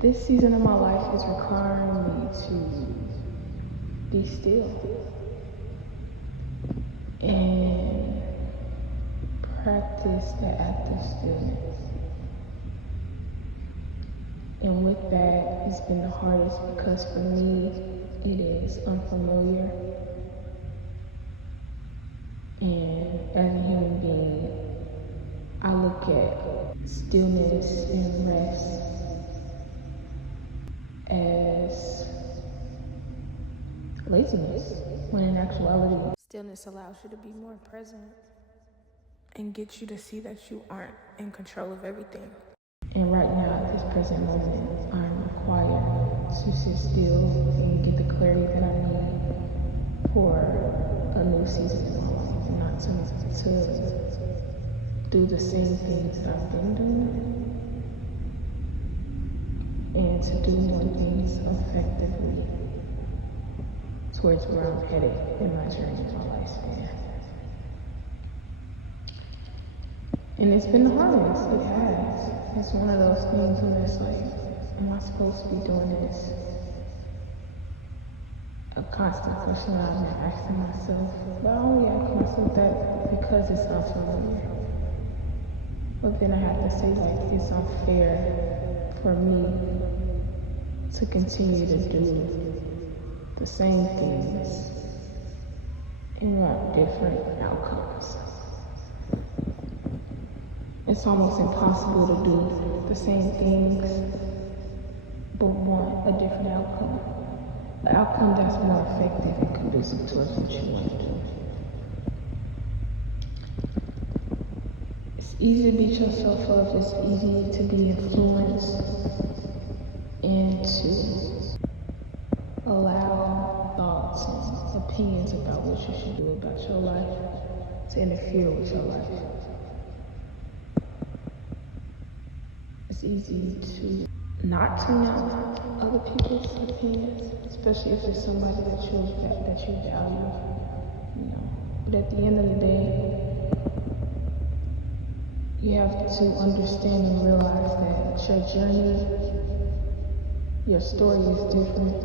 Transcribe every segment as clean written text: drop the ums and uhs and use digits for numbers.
This season of my life is requiring me to be still and practice the act of stillness. And with that, it's been the hardest because for me, it is unfamiliar. And as a human being, I look at stillness and rest as laziness, when in actuality, Stillness allows you to be more present and gets you to see that you aren't in control of everything. And right now, at this present moment, I'm required to sit still and get the clarity that I need for a new season in my life, and not to do the same things that I've been doing, and to do more things effectively towards where I'm headed in my journey, in my lifespan. And it's been the hardest, it has. It's one of those things when it's like, am I supposed to be doing this? A constant question that I've been asking myself. But I only ask myself that because it's unfamiliar. But then I have to say, like, it's unfair for me to continue to do the same things and want different outcomes. It's almost impossible to do the same things but want a different outcome. The outcome that's more effective and conducive towards what you want to do. It's easy to beat yourself up. It's easy to be influenced and to allow thoughts and opinions about what you should do about your life to interfere with your life. It's easy to not tune out other people's opinions, especially if it's somebody that you value, But at the end of the day, you have to understand and realize that your journey, your story is different.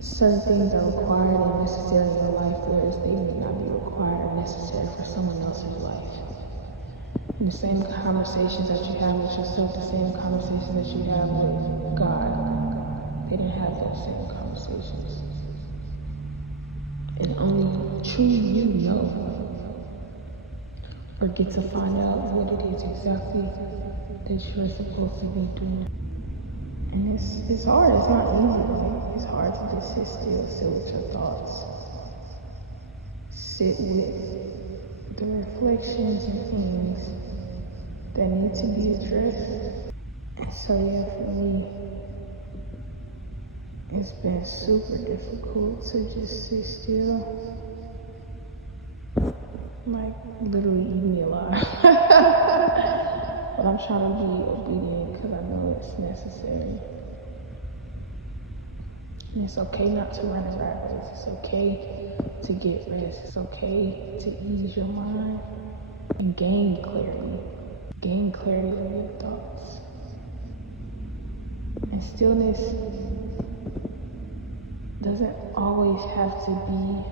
Certain things are required and necessary in your life, whereas they may not be required or necessary for someone else's life. And the same conversations that you have with yourself, the same conversations that you have with God, they didn't have those same conversations. And only truly you know, or get to find out what it is exactly that you're supposed to be doing. And it's hard, it's not easy. It's hard to just sit still, sit with your thoughts, sit with the reflections and things that need to be addressed. So yeah, for me, it's been super difficult to just sit still. Like, literally eat me alive. But I'm trying to be obedient because I know it's necessary. And it's okay not to run a rat race. It's okay to get rest. It's okay to ease your mind and gain clarity. Gain clarity of your thoughts. And stillness doesn't always have to be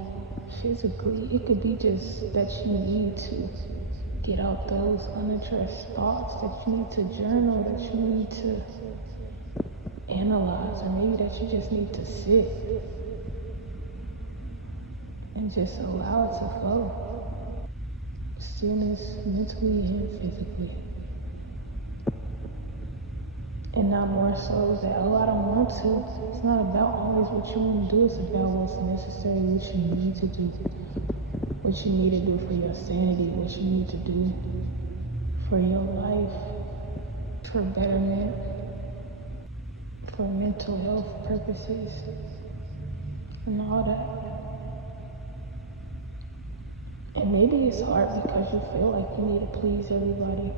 physically. It could be just that you need to get out those unaddressed thoughts, that you need to journal, that you need to analyze, or maybe that you just need to sit and just allow it to flow. Stillness mentally and physically. And not more so that, oh, I don't want to. It's not about always what you want to do. It's about what's necessary, what you need to do. What you need to do for your sanity, what you need to do for your life, for betterment, for mental health purposes, and all that. And maybe it's hard because you feel like you need to please everybody.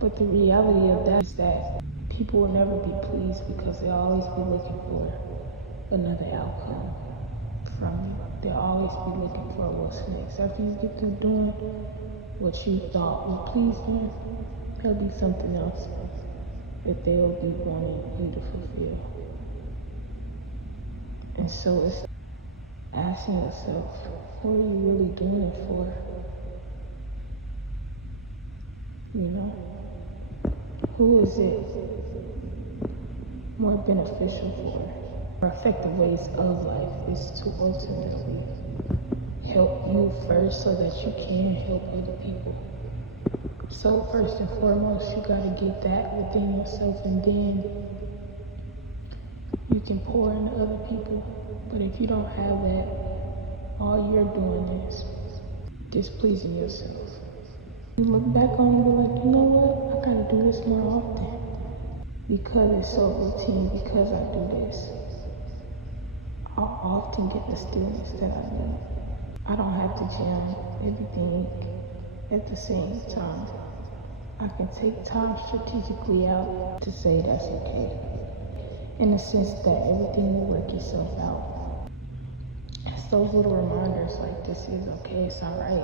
But the reality of that is that people will never be pleased because they'll always be looking for another outcome from you. You'll always be looking for what's next. After you get through doing what you thought would please them, there'll be something else that they'll be wanting you to fulfill. And so it's asking yourself, what are you really doing it for? You know? Who is it more beneficial for? More effective ways of life is to ultimately help you first so that you can help other people. So first and foremost, you gotta get that within yourself, and then you can pour into other people. But if you don't have that, all you're doing is displeasing yourself. You look back on it and be like, you know what? I gotta do this more often because it's so routine. Because I do this, I'll often get the stillness that I need. I don't have to jam everything at the same time. I can take time strategically out to say that's okay. In the sense that everything will work itself out. It's those little reminders like this is okay, it's alright.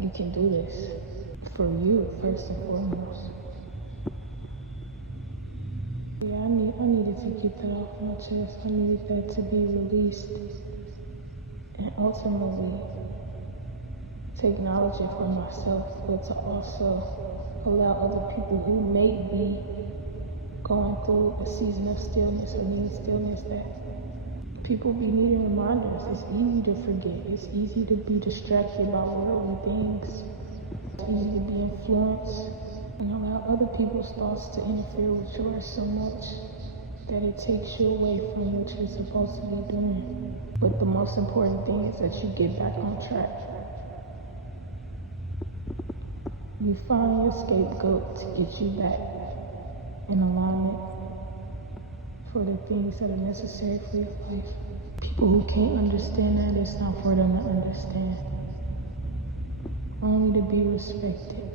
You can do this for you first and foremost. Yeah, I needed to get that off my chest. I needed that to be released. And ultimately take knowledge of for myself, but to also allow other people who may be going through a season of stillness or need stillness, that people be needing reminders. It's easy to forget. It's easy to be distracted by worldly things. It's easy to be influenced and allow other people's thoughts to interfere with yours so much that it takes you away from what you're supposed to be doing. But the most important thing is that you get back on track. You find your scapegoat to get you back in alignment for the things that are necessary for your life. People who can't understand that, it's not for them to understand. Only to be respected.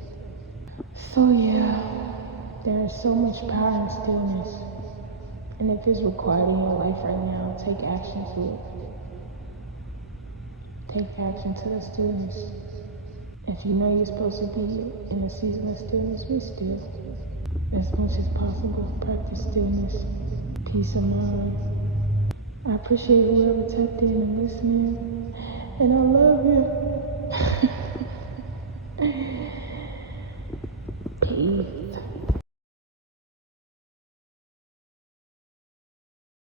So yeah, there is so much power in stillness. And if it's required in your life right now, take action to it. Take action to the stillness. If you know you're supposed to be in a season of stillness, be still. As much as possible, practice stillness, peace of mind. I appreciate whoever tapped in and listening, and I love you. Peace.